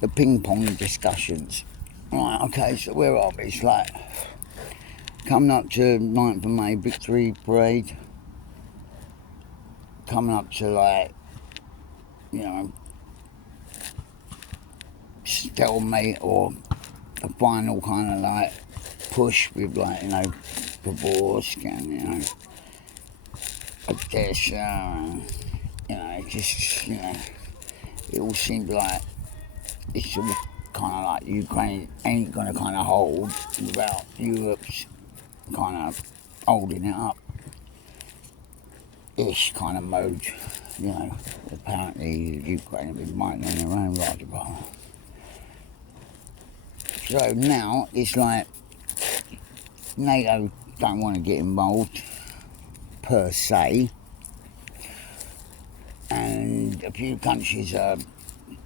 the ping pong discussions. Right, okay, so where are we? It's like coming up to 9th of May, Victory Parade. Coming up to like, you know, stalemate or a final kind of like push with like, you know, divorce and, you know, Odessa and, you know, just, you know, it all seems like it's all kind of like Ukraine ain't going to kind of hold without Europe's kind of holding it up. Ish kind of mode, you know. Apparently Ukraine have been mighty on their own right about. So now it's like NATO don't want to get involved per se, and a few countries are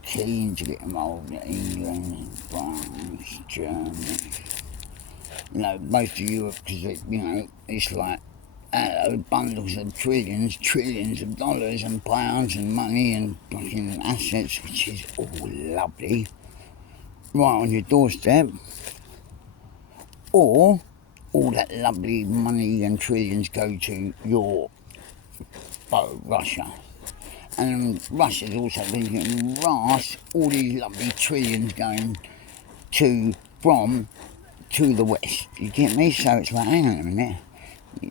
keen to get involved. England, France, Germany. You know, most of Europe, because you know it's like bundles of trillions of dollars and pounds and money and fucking assets, which is all lovely, right on your doorstep. Or all that lovely money and trillions go to your Russia. And Russia's also thinking, Ross, all these lovely trillions going from to the West. You get me? So it's like, hang on a minute,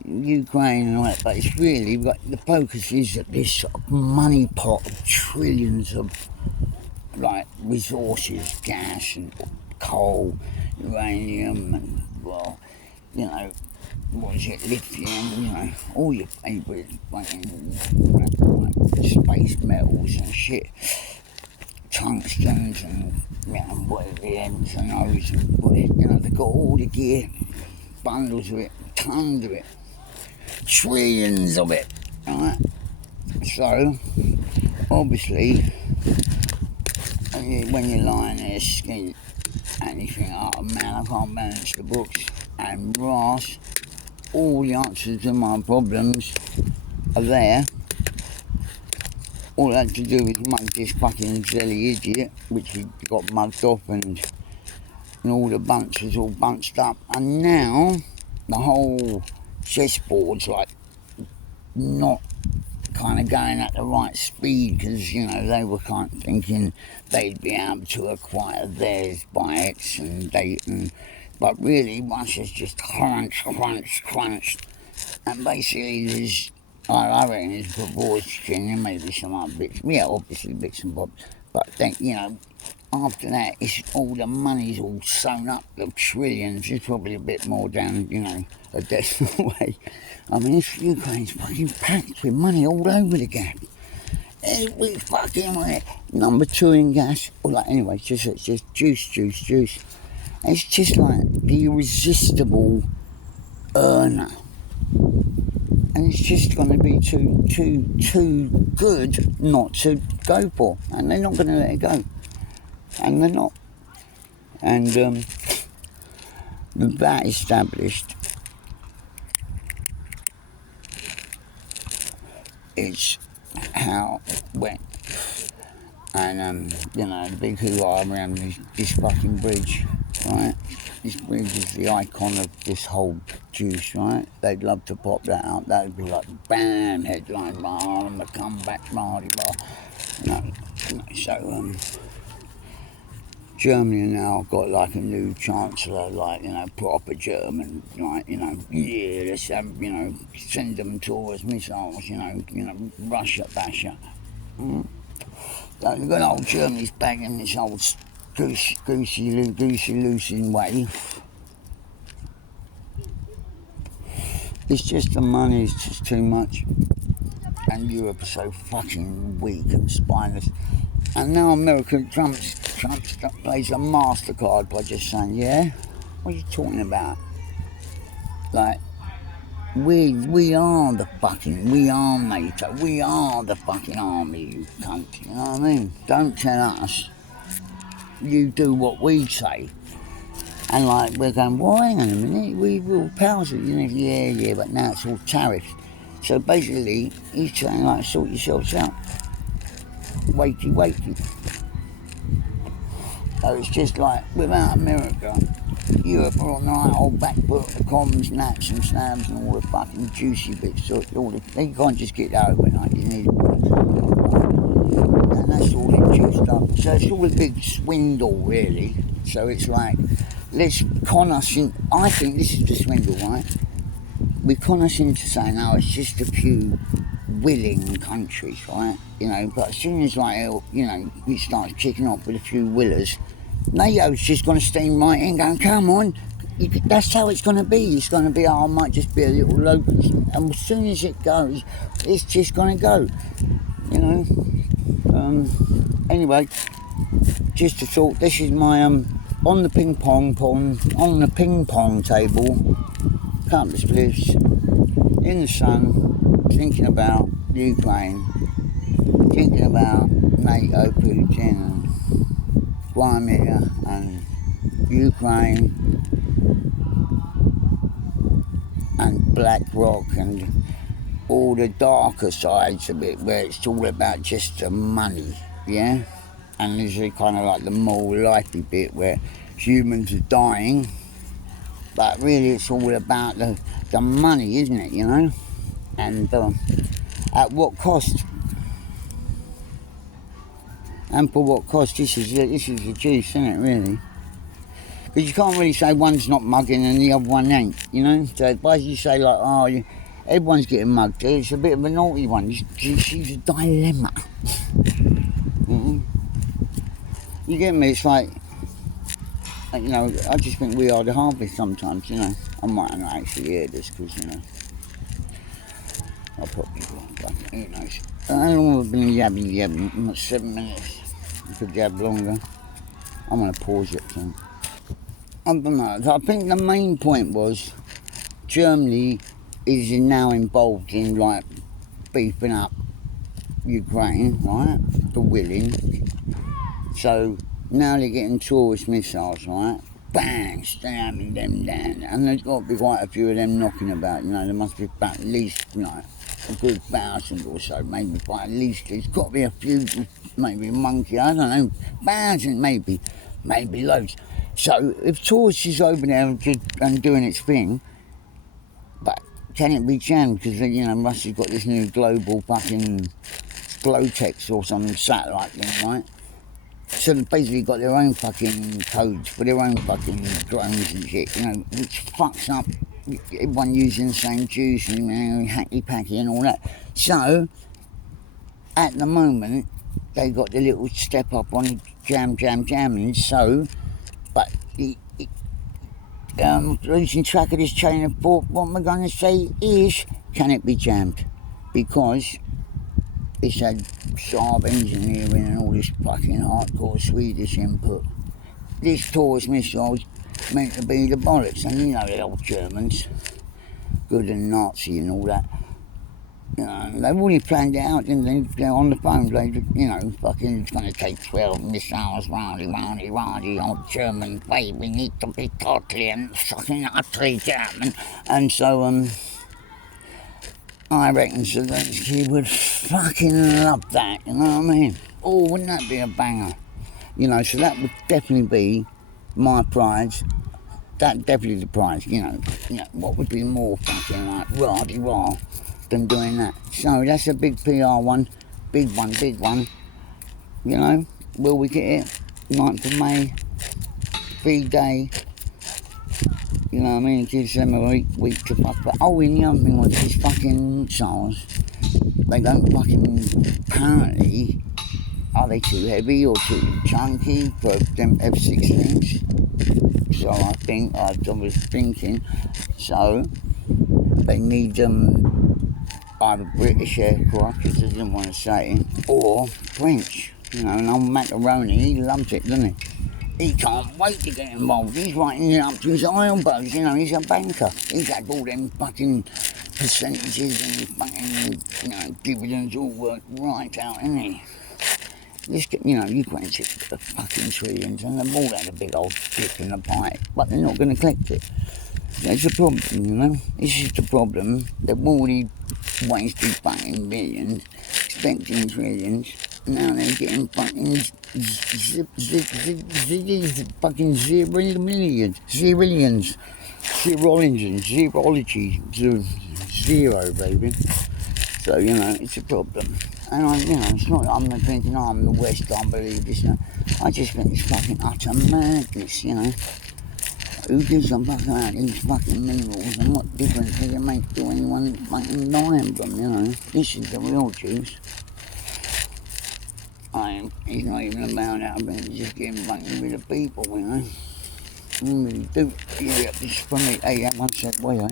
Ukraine and all that, but it's really, the focus is that this sort of money pot of trillions of like resources, gas and coal, uranium and, well, you know, what is it, lithium, you know, all your favourite like, space metals and shit, tungstens and, you know, whatever M's and O's and whatever, you know, they've got all the gear, bundles of it, tons of it, trillions of it, right? So, obviously, when you're lying there skin and you think, oh man, I can't manage the books, and Ross, all the answers to my problems are there. All I had to do is mug this fucking jelly idiot, which he got mugged off, and all the bunch was all bunched up, and now the whole chessboard's like not kind of going at the right speed, because, you know, they were kind of thinking they'd be able to acquire theirs by X and date, but really Russia's just crunched, and basically there's, I reckon there's a proportion and maybe some other bits, yeah, obviously bits and bobs, but then, you know, after that, it's all the money's all sewn up, the trillions. There's probably a bit more down, you know, a decimal way. I mean, this Ukraine's fucking packed with money all over the gap. Every fucking way. Number 2 in gas. All like, anyway, it's just juice. It's just like the irresistible earner. And it's just going to be too good not to go for. And they're not going to let it go. And they're not. And that established, it's how it went. And you know, the big hoo-ha around this fucking bridge, right? This bridge is the icon of this whole juice, right? They'd love to pop that out. That'd be like bam, headline, I'm a comeback, Mardi Bar. No, so Germany now got like a new chancellor, like, you know, proper German, like, you know, yeah, let's have, you know, send them towards missiles, you know, Russia basher. So the good old Germany's back in this old goosey loosey way. It's just the money is just too much, and Europe is so fucking weak and spineless. And now America, Trump plays a MasterCard by just saying, yeah, what are you talking about? Like, we are NATO, we are the fucking army, you cunt, you know what I mean? Don't tell us, you do what we say. And like, we're going, well, hang on a minute, we will powers it, you know, yeah, but now it's all tariffs. So basically, he's saying, like, sort yourselves out. Wakey. So it's just like, without America, Europe are on the right old back foot, the comms, nats and slabs and all the fucking juicy bits. So they can't just get that overnight, you need and that's all it juiced up. So it's all a big swindle, really. So it's like, let's con us in. I think this is the swindle, right? We con us into saying, oh, it's just a few willing countries, right? You know, but as soon as like, you know, it starts kicking off with a few willers, NATO's just going to steam right in, going, come on. That's how it's going to be. It's going to be, oh, I might just be a little local. And as soon as it goes, it's just going to go, you know. Anyway, just to talk, this is my, on the ping pong table, couple of spliffs, in the sun, thinking about Ukraine, thinking about NATO, Putin, and Crimea, and Ukraine, and Black Rock, and all the darker sides of it, where it's all about just the money, yeah? And there's kind of like the more lifey bit where humans are dying, but really it's all about the money, isn't it, you know? And at what cost? And for what cost? This is the juice, isn't it, really? Because you can't really say one's not mugging and the other one ain't, you know? So why do you say like, oh, everyone's getting mugged? It's a bit of a naughty one. You see the dilemma. Mm-hmm. You get me? It's like, you know, I just think we are the harvest sometimes, you know. I might not actually hear this because, you know, I'll probably go, but who knows. How long have I been yabbing? 7 minutes. I could jab longer. I'm going to pause it. So. I don't know. I think the main point was Germany is now involved in like beefing up Ukraine, right? The willing. So now they're getting tourist missiles, right? Bang, slamming them down. And there's got to be quite a few of them knocking about, you know. There must be about at least, you know, a good 1,000 or so, maybe by at least. There's got to be a few, maybe a monkey, I don't know, 1,000 maybe loads. So if tourists is over there and doing its thing, but can it be jammed? Because, you know, Russia's got this new global fucking Glotex or some satellite thing, right? So they've basically got their own fucking codes for their own fucking drones and shit, you know, which fucks up everyone using the same juice and, you know, hacky-packy and all that. So, at the moment, they got the little step up on jamming, so, but losing track of this chain of thought, what am I going to say is, can it be jammed? Because it's had sharp engineering and all this fucking hardcore Swedish input. This Taurus missile's meant to be the bollocks, and you know the old Germans, good and Nazi and all that. You know, they've already planned it out, didn't they? They're on the phone, they, you know, fucking, it's going to take 12 missiles, roundy, old German, babe, we need to be totally and fucking utterly German. And so, I reckon Zelensky would fucking love that, you know what I mean? Oh, wouldn't that be a banger? You know, so that would definitely be my prize. That definitely the prize, you know, what would be more fucking like rah-de-rah than doing that. So that's a big PR one, big one, you know. Will we get it? 9th of May, big day. You know what I mean? It gives them a week to fuck. But oh, and the other thing was these fucking missiles. They don't fucking, apparently, are they too heavy or too chunky for them F-16s? So I was thinking, so they need either British aircraft, because I didn't want to say it, or French. You know, and old Macaroni, he loves it, doesn't he? He can't wait to get involved. He's writing it up to his elbows, you know, he's a banker. He's had all them fucking percentages and fucking, you know, dividends all worked right out, isn't he? You know, you can't sit for the fucking trillions and they've all had a big old dip in the pie, but they're not going to collect it. That's the problem, you know. This is the problem. They've already wasted fucking billions, expecting trillions, Now they're getting fucking fucking zerillions, zero, baby. So, you know, it's a problem. And it's not that I'm not thinking, oh, I'm the West, I believe this. No. I just think it's fucking utter madness, Who gives a fuck about these fucking minerals and what difference does it make to anyone fucking dying from, This is the real juice. He's not even about that, but he's just getting fucking rid of people, I really do. Yeah, this is for me. Hey, that one said, wait,